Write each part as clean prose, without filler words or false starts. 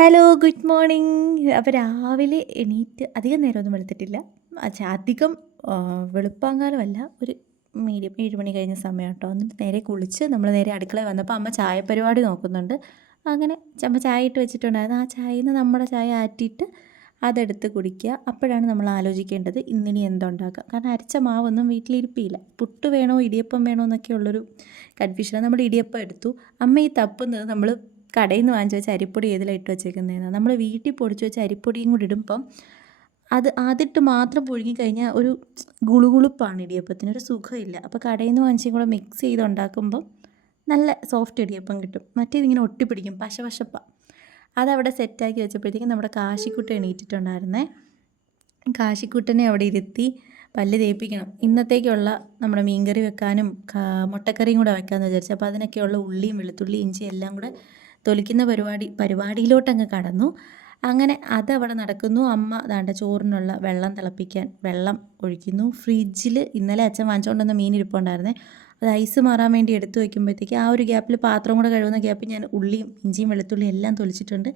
Hello, good morning. അപ്പോൾ രാവിലെ എണീറ്റ് അധികം നേരമൊന്നും വെളുത്തിട്ടില്ല. അധികം വെളുപ്പാങ്കാലമല്ല, ഒരു മീഡിയം 7 മണി കഴിഞ്ഞ സമയം കേട്ടോ. എന്നിട്ട് നേരെ കുളിച്ച് നമ്മൾ നേരെ അടുക്കളയിൽ വന്നപ്പോൾ അമ്മ ചായ പരിപാടി നോക്കുന്നുണ്ട്. അങ്ങനെ അമ്മ ചായ ഇട്ട് വെച്ചിട്ടുണ്ടായിരുന്നു. ആ ചായയിൽ നിന്ന് നമ്മുടെ ചായ ആറ്റിയിട്ട് അതെടുത്ത് കുടിക്കുക. അപ്പോഴാണ് നമ്മൾ ആലോചിക്കേണ്ടത് ഇന്നിനി എന്തുണ്ടാക്കുക. കാരണം അരച്ച മാവൊന്നും വീട്ടിലിരിപ്പില്ല. പുട്ട് വേണോ ഇടിയപ്പം വേണോ എന്നൊക്കെയുള്ളൊരു കൺഫ്യൂഷനാണ്. നമ്മൾ ഇടിയപ്പം എടുത്തു. അമ്മ ഈ തപ്പുന്നത് നമ്മൾ കടയിൽ നിന്ന് വാങ്ങിച്ച് വെച്ച അരിപ്പൊടി ഏതിലാണ് ഇട്ട് വെച്ചേക്കുന്നതെന്ന്. നമ്മൾ വീട്ടിൽ പൊടിച്ച് വെച്ച അരിപ്പൊടിയും കൂടി ഇടുമ്പം അത് ആദ്യമിട്ട് മാത്രം പുഴുങ്ങി കഴിഞ്ഞാൽ ഒരു ഗുളുഗുളുപ്പാണ് ഇടിയപ്പത്തിന്, ഒരു സുഖമില്ല. അപ്പോൾ കടയിൽ നിന്ന് വാങ്ങിച്ചും കൂടെ മിക്സ് ചെയ്ത് ഉണ്ടാക്കുമ്പം നല്ല സോഫ്റ്റ് ഇടിയപ്പം കിട്ടും. മറ്റേതിങ്ങനെ ഒട്ടിപ്പിടിക്കും, പശപശപ്പ. അതവിടെ സെറ്റാക്കി വെച്ചപ്പോഴത്തേക്കും നമ്മുടെ കാശിക്കുട്ടൻ എണീറ്റിട്ടുണ്ടായിരുന്നേ. കാശിക്കുട്ടനെ അവിടെ ഇരുത്തി പല്ല് തേപ്പിക്കണം. ഇന്നത്തേക്കുള്ള നമ്മുടെ മീൻകറി വെക്കാനും മുട്ടക്കറിയും കൂടെ വെക്കാമെന്ന് വിചാരിച്ചു. അപ്പോൾ അതിനൊക്കെയുള്ള ഉള്ളിയും വെളുത്തുള്ളി ഇഞ്ചിയും എല്ലാം കൂടെ തൊലിക്കുന്ന പരിപാടിയിലോട്ടങ്ങ് കടന്നു. അങ്ങനെ അതവിടെ നടക്കുന്നു. അമ്മ ദാണ്ട ചോറിനുള്ള വെള്ളം തിളപ്പിക്കാൻ വെള്ളം ഒഴിക്കുന്നു. ഫ്രിഡ്ജിൽ ഇന്നലെ അച്ഛൻ വാങ്ങിച്ചുകൊണ്ട് വന്ന മീൻ ഇരിപ്പുണ്ടായിരുന്നേ. അത് ഐസ് മാറാൻ വേണ്ടി എടുത്തു വയ്ക്കുമ്പോഴത്തേക്ക് ആ ഒരു ഗ്യാപ്പിൽ പാത്രം കൂടെ കഴുകുന്ന ഗ്യാപ്പിൽ ഞാൻ ഉള്ളിയും ഇഞ്ചിയും വെളുത്തുള്ളിയും എല്ലാം തൊലിച്ചിട്ടുണ്ട്.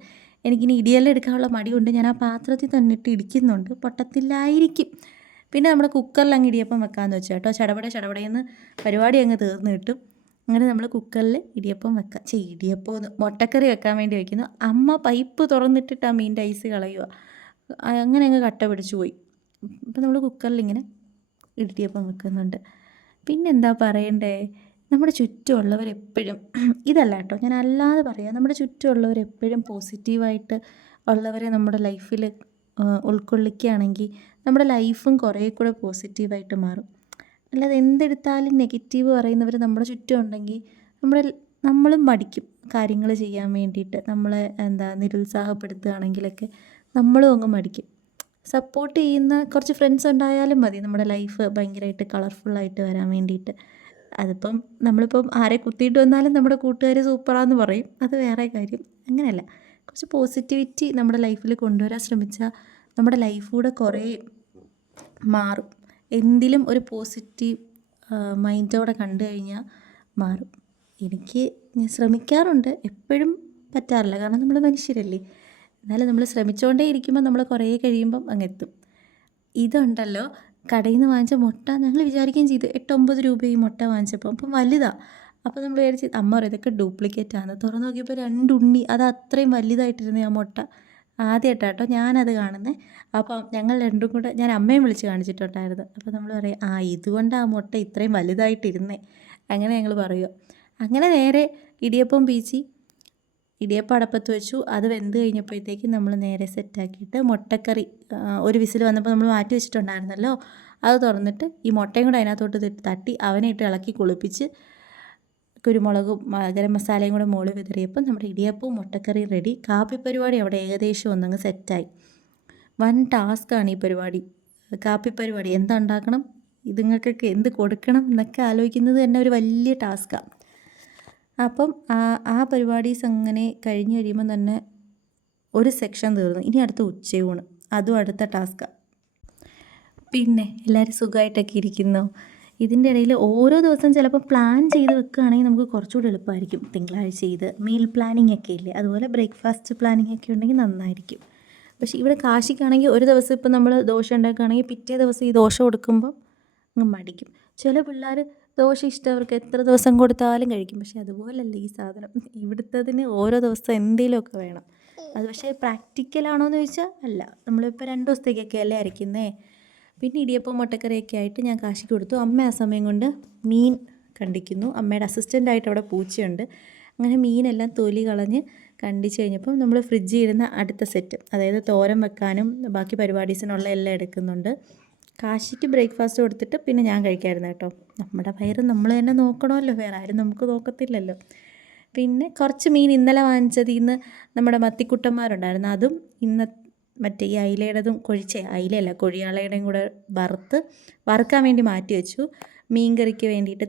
എനിക്കിനി ഇടിയെല്ലാം എടുക്കാനുള്ള മടിയുണ്ട്. ഞാൻ ആ പാത്രത്തിൽ തന്നെ ഇട്ട് ഇടിക്കുന്നുണ്ട്. പൊട്ടത്തില്ലായിരിക്കും. പിന്നെ നമ്മുടെ കുക്കറിൽ അങ്ങ് ഇടിയപ്പം വെക്കാമെന്ന് വെച്ചാൽ കേട്ടോ. ചടപടയെന്ന് പരിപാടി അങ്ങ് തീർന്നു കിട്ടും. അങ്ങനെ നമ്മൾ കുക്കറിൽ ഇടിയപ്പം വെക്കാം. ഇടിയപ്പം മുട്ടക്കറി വെക്കാൻ വേണ്ടി വയ്ക്കുന്നു. അമ്മ പൈപ്പ് തുറന്നിട്ടിട്ട് ആ മീൻ്റെ ഐസ് കളയുക. അങ്ങനെ അങ്ങ് കട്ട പിടിച്ചു പോയി. അപ്പം നമ്മൾ കുക്കറിൽ ഇങ്ങനെ ഇടിയപ്പം വെക്കുന്നുണ്ട്. പിന്നെന്താ പറയണ്ടേ, നമ്മുടെ ചുറ്റുമുള്ളവരെപ്പോഴും ഇതല്ല കേട്ടോ, ഞാൻ അല്ലാതെ പറയാം, നമ്മുടെ ചുറ്റുമുള്ളവരെപ്പോഴും പോസിറ്റീവായിട്ട് ഉള്ളവരെ നമ്മുടെ ലൈഫിൽ ഉൾക്കൊള്ളിക്കുകയാണെങ്കിൽ നമ്മുടെ ലൈഫും കുറേ കൂടെ പോസിറ്റീവായിട്ട് മാറും. അല്ലാതെ എന്തെടുത്താലും നെഗറ്റീവ് പറയുന്നവർ നമ്മുടെ ചുറ്റും ഉണ്ടെങ്കിൽ നമ്മളും മടിക്കും കാര്യങ്ങൾ ചെയ്യാൻ വേണ്ടിയിട്ട്. നമ്മളെ നിരുത്സാഹപ്പെടുത്തുകയാണെങ്കിലൊക്കെ നമ്മളും അങ്ങ് മടിക്കും. സപ്പോർട്ട് ചെയ്യുന്ന കുറച്ച് ഫ്രണ്ട്സ് ഉണ്ടായാലും മതി നമ്മുടെ ലൈഫ് ഭയങ്കരമായിട്ട് കളർഫുള്ളായിട്ട് വരാൻ വേണ്ടിയിട്ട്. അതിപ്പം നമ്മളിപ്പം ആരെ കുത്തിയിട്ട് വന്നാലും നമ്മുടെ കൂട്ടുകാർ സൂപ്പറാന്ന് പറയും, അത് വേറെ കാര്യം. അങ്ങനെയല്ല, കുറച്ച് പോസിറ്റിവിറ്റി നമ്മുടെ ലൈഫിൽ കൊണ്ടുവരാൻ ശ്രമിച്ചാൽ നമ്മുടെ ലൈഫ് കൂടെ കുറേ മാറും. എന്തിലും ഒരു പോസിറ്റീവ് മൈൻഡോടെ കണ്ടു കഴിഞ്ഞാൽ മാറും. ഞാൻ ശ്രമിക്കാറുണ്ട്, എപ്പോഴും പറ്റാറില്ല, കാരണം നമ്മൾ മനുഷ്യരല്ലേ. എന്നാലും നമ്മൾ ശ്രമിച്ചുകൊണ്ടേ ഇരിക്കുമ്പോൾ നമ്മൾ കുറേ കഴിയുമ്പം അങ്ങെത്തും. ഇതുണ്ടല്ലോ, കടയിൽ നിന്ന് വാങ്ങിച്ച മുട്ട ഞങ്ങൾ വിചാരിക്കുകയും ചെയ്തു 8-9 രൂപ ഈ മുട്ട വാങ്ങിച്ചപ്പോൾ. അപ്പം വലുതാണ്. അപ്പോൾ നമ്മൾ വിചാരിച്ച് അമ്മ പറയും ഇതൊക്കെ ഡ്യൂപ്ലിക്കേറ്റാണ്. തുറന്ന് നോക്കിയപ്പോൾ 2 ഉണ്ണി, അത് അത്രയും വലുതായിട്ടിരുന്ന ആ മുട്ട. ആദ്യമായിട്ടാട്ടോ ഞാനത് കാണുന്നത്. അപ്പം ഞങ്ങൾ രണ്ടും കൂടെ, ഞാൻ അമ്മയും വിളിച്ച് കാണിച്ചിട്ടുണ്ടായിരുന്നു. അപ്പോൾ നമ്മൾ പറയും ഇതുകൊണ്ട് ആ മുട്ട ഇത്രയും വലുതായിട്ടിരുന്നേ, അങ്ങനെ ഞങ്ങൾ പറയുക. അങ്ങനെ നേരെ ഇടിയപ്പം പീച്ചി ഇടിയപ്പം അടപ്പത്ത് വെച്ചു. അത് വെന്ത് കഴിഞ്ഞപ്പോഴത്തേക്കും നമ്മൾ നേരെ സെറ്റാക്കിയിട്ട് മുട്ടക്കറി ഒരു വിസിൽ വന്നപ്പോൾ നമ്മൾ മാറ്റി വെച്ചിട്ടുണ്ടായിരുന്നല്ലോ, അത് തുറന്നിട്ട് ഈ മുട്ടയും കൂടെ അതിനകത്തോട്ട് തട്ടി അവനെ ഇട്ട് ഇളക്കി കുളിപ്പിച്ച് കുരുമുളകും ഗരം മസാലയും കൂടെ മുകളിൽ വിതറിയപ്പോൾ നമ്മുടെ ഇടിയപ്പവും മുട്ടക്കറിയും റെഡി. കാപ്പി പരിപാടി അവിടെ ഏകദേശം ഒന്നങ്ങ് സെറ്റായി. വൻ ടാസ്ക്കാണ് ഈ പരിപാടി, കാപ്പി പരിപാടി. എന്തുണ്ടാക്കണം, ഇതുങ്ങൾക്കൊക്കെ എന്ത് കൊടുക്കണം എന്നൊക്കെ ആലോചിക്കുന്നത് തന്നെ ഒരു വലിയ ടാസ്ക്കാണ്. അപ്പം ആ പരിപാടീസ് അങ്ങനെ കഴിഞ്ഞ് കഴിയുമ്പം തന്നെ ഒരു സെക്ഷൻ തീർന്നു. ഇനി അടുത്ത ഉച്ചയൂണ്, അതും അടുത്ത ടാസ്ക്കാണ്. പിന്നെ എല്ലാവരും സുഖമായിട്ടൊക്കെ ഇരിക്കുന്നോ? ഇതിൻ്റെ ഇടയിൽ ഓരോ ദിവസം ചിലപ്പോൾ പ്ലാൻ ചെയ്ത് വെക്കുകയാണെങ്കിൽ നമുക്ക് കുറച്ചുകൂടി എളുപ്പമായിരിക്കും. തിങ്കളാഴ്ച ചെയ്ത് മീൽ പ്ലാനിങ് ഒക്കെ ഇല്ലേ, അതുപോലെ ബ്രേക്ക്ഫാസ്റ്റ് പ്ലാനിങ് ഒക്കെ ഉണ്ടെങ്കിൽ നന്നായിരിക്കും. പക്ഷേ ഇവിടെ കാശിക്കാണെങ്കിൽ ഒരു ദിവസം ഇപ്പം നമ്മൾ ദോശ ഉണ്ടാക്കുകയാണെങ്കിൽ പിറ്റേ ദിവസം ഈ ദോശ കൊടുക്കുമ്പോൾ അങ്ങ് മടിക്കും. ചില പിള്ളേർ ദോശ ഇഷ്ടവർക്ക് എത്ര ദിവസം കൊടുത്താലും കഴിക്കും. പക്ഷേ അതുപോലല്ല ഈ സാധനം. ഇവിടുത്തതിന് ഓരോ ദിവസം എന്തെങ്കിലുമൊക്കെ വേണം. അത് പക്ഷേ പ്രാക്ടിക്കലാണോ എന്ന് ചോദിച്ചാൽ അല്ല. നമ്മളിപ്പോൾ 2 ദിവസത്തേക്കൊക്കെ അല്ലേ അരയ്ക്കുന്നേ. പിന്നെ ഇടിയപ്പം മുട്ടക്കറിയൊക്കെ ആയിട്ട് ഞാൻ കാശിക്ക് കൊടുത്തു. അമ്മ ആ സമയം കൊണ്ട് മീൻ കണ്ടിക്കുന്നു. അമ്മയുടെ അസിസ്റ്റൻ്റായിട്ട് അവിടെ പൂച്ചയുണ്ട്. അങ്ങനെ മീനെല്ലാം തൊലി കളഞ്ഞ് കണ്ടിച്ച് കഴിഞ്ഞപ്പം നമ്മൾ ഫ്രിഡ്ജിൽ ഇരുന്ന അടുത്ത സെറ്റ്, അതായത് തോരൻ വെക്കാനും ബാക്കി പരിപാടീസിനുള്ള എല്ലാം എടുക്കുന്നുണ്ട്. കാശിക്ക് ബ്രേക്ക്ഫാസ്റ്റ് കൊടുത്തിട്ട് പിന്നെ ഞാൻ കഴിക്കാമായിരുന്നു കേട്ടോ. നമ്മുടെ വയറ് നമ്മൾ തന്നെ നോക്കണമല്ലോ, വേറെ ആരും നമുക്ക് നോക്കത്തില്ലല്ലോ. പിന്നെ കുറച്ച് മീൻ ഇന്നലെ വാങ്ങിച്ചതിൽ നിന്ന് നമ്മുടെ മത്തിക്കുട്ടന്മാരുണ്ടായിരുന്നു, അതും മറ്റേ ഈ അയിലയുടേതും അയിലയല്ല കൊഴിയാളയുടെയും കൂടെ വറുക്കാൻ വേണ്ടി മാറ്റി വെച്ചു. മീൻകറിക്ക് വേണ്ടിയിട്ട്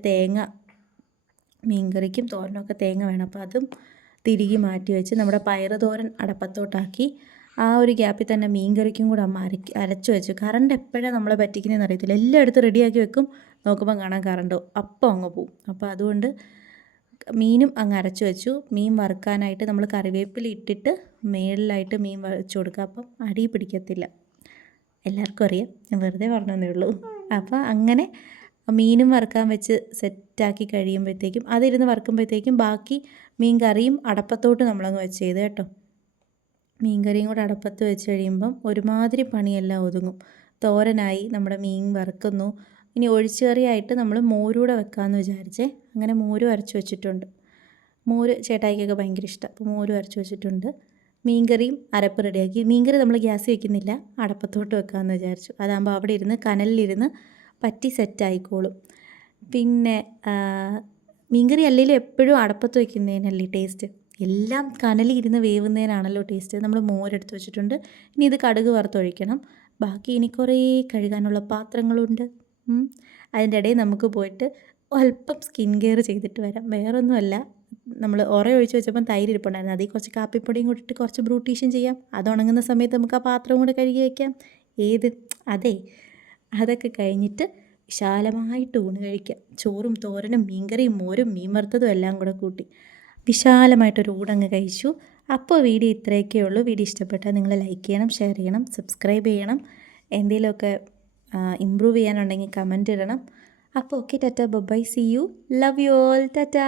മീൻകറിക്കും തോരനൊക്കെ തേങ്ങ വേണം, അപ്പോൾ അതും തിരികെ മാറ്റി വെച്ച് നമ്മുടെ പയറ് തോരൻ അടപ്പത്തോട്ടാക്കി. ആ ഒരു ഗ്യാപ്പിൽ തന്നെ മീൻകറിക്കും കൂടെ അമ്മ അരച്ചു വെച്ചു. കറണ്ട് എപ്പോഴാണ് നമ്മളെ പറ്റിക്കുന്നതെന്ന് അറിയത്തില്ല. എല്ലാം എടുത്ത് റെഡിയാക്കി വെക്കും, നോക്കുമ്പോൾ കാണാൻ കറണ്ടോ അപ്പം അങ്ങ് പോവും. അപ്പോൾ അതുകൊണ്ട് മീനും അങ്ങ് അരച്ചു വെച്ചു. മീൻ വറുക്കാനായിട്ട് നമ്മൾ കറിവേപ്പില ഇട്ടിട്ട് മേളിലായിട്ട് മീൻ വെച്ച് കൊടുക്കുക. അപ്പം അടി പിടിക്കത്തില്ല. എല്ലാവർക്കും അറിയാം, ഞാൻ വെറുതെ പറഞ്ഞതേ ഉള്ളൂ. അപ്പോൾ അങ്ങനെ മീനും വറുക്കാൻ വെച്ച് സെറ്റാക്കി കഴിയുമ്പോഴത്തേക്കും അതിരുന്ന് വറുക്കുമ്പോഴത്തേക്കും ബാക്കി മീൻ കറിയും അടപ്പത്തോട്ട് നമ്മളങ്ങ് വെച്ച് ചെയ്ത് കേട്ടോ. മീൻ കറിയും കൂടെ അടപ്പത്ത് വെച്ച് കഴിയുമ്പം ഒരുമാതിരി പണിയെല്ലാം ഒതുങ്ങും. തോരനായി, നമ്മുടെ മീൻ വറുക്കുന്നു. ഇനി ഒഴിച്ചുകറിയായിട്ട് നമ്മൾ മോരൂടെ വെക്കാമെന്ന് വിചാരിച്ചേ. അങ്ങനെ മോര് അരച്ച് വെച്ചിട്ടുണ്ട്. മോര് ചേട്ടായിക്കൊക്കെ ഭയങ്കര ഇഷ്ടം. അപ്പോൾ മോര് അരച്ച് വെച്ചിട്ടുണ്ട്. മീൻകറിയും അരപ്പ് റെഡിയാക്കി. മീൻകറി നമ്മൾ ഗ്യാസ് വെക്കുന്നില്ല, അടപ്പത്തോട്ട് വെക്കാമെന്ന് വിചാരിച്ചു. അതാകുമ്പോൾ അവിടെ ഇരുന്ന് കനലിലിരുന്ന് പറ്റി സെറ്റായിക്കോളും. പിന്നെ മീൻകറി അല്ലെങ്കിലും എപ്പോഴും അടപ്പത്ത് വയ്ക്കുന്നതിനല്ലേ ടേസ്റ്റ്. എല്ലാം കനലിരുന്ന് വേവുന്നതിനാണല്ലോ ടേസ്റ്റ്. നമ്മൾ മോരെടുത്ത് വെച്ചിട്ടുണ്ട്. ഇനി ഇത് കടുക് വറുത്തൊഴിക്കണം. ബാക്കി ഇനി കുറേ കഴുകാനുള്ള പാത്രങ്ങളുണ്ട്. അതിൻ്റെ ഇടയിൽ നമുക്ക് പോയിട്ട് അല്പം സ്കിൻ കെയർ ചെയ്തിട്ട് വരാം. വേറൊന്നുമല്ല, നമ്മൾ ഒഴിച്ച് വെച്ചപ്പം തൈര് ഇരിപ്പുണ്ടായിരുന്നു. അതിൽ കുറച്ച് കാപ്പിപ്പൊടിയും കൂടി ഇട്ട് കുറച്ച് ബ്രൂട്ടീഷൻ ചെയ്യാം. അത് ഉണങ്ങുന്ന സമയത്ത് നമുക്ക് ആ പാത്രം കൂടെ കഴുകി വയ്ക്കാം. അതെ, അതൊക്കെ കഴിഞ്ഞിട്ട് വിശാലമായിട്ട് ഊണ് കഴിക്കാം. ചോറും തോരനും മീൻകറിയും മോരും മീൻ വറുത്തതും എല്ലാം കൂടെ കൂട്ടി വിശാലമായിട്ടൊരു ഊണങ്ങ് കഴിച്ചു. അപ്പോൾ വീഡിയോ ഇത്രയൊക്കെ ഉള്ളൂ. വീഡിയോ ഇഷ്ടപ്പെട്ടാൽ നിങ്ങൾ ലൈക്ക് ചെയ്യണം, ഷെയർ ചെയ്യണം, സബ്സ്ക്രൈബ് ചെയ്യണം. എന്തെങ്കിലുമൊക്കെ ഇമ്പ്രൂവ് ചെയ്യാനുണ്ടെങ്കിൽ കമൻറ്റ് ഇടണം. അപ്പോൾ okay, tata, bye, see you, love you all, Tata.